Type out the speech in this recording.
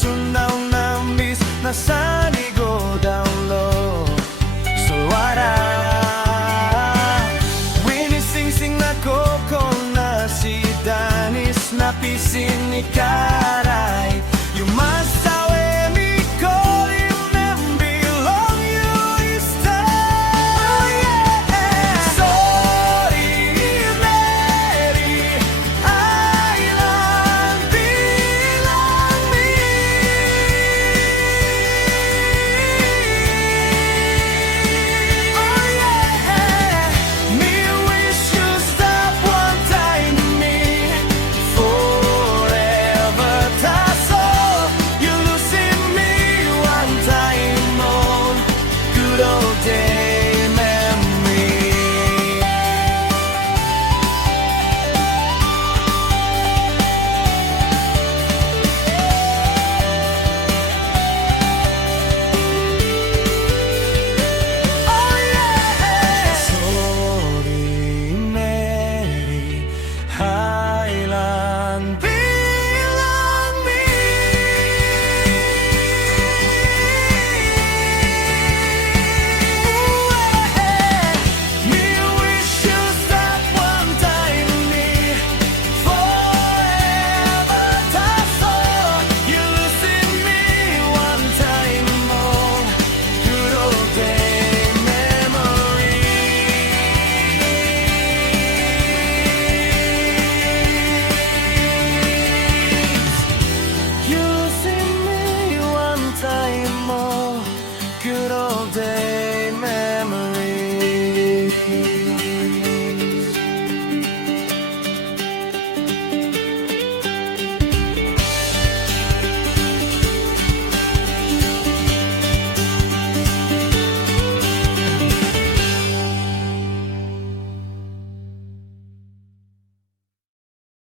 Sundaw na miss nasa ligo down low Suara Winising-sing na koko na si Danis na pisin ni Karay You must sawe mi calling and belong you is time Oh yeah Sorry Meri Island bilang mi Oh yeah Me wish you stop one time me Forever that's all You losing me one time on Good old day memory Oh yeah Sorry Meri Highland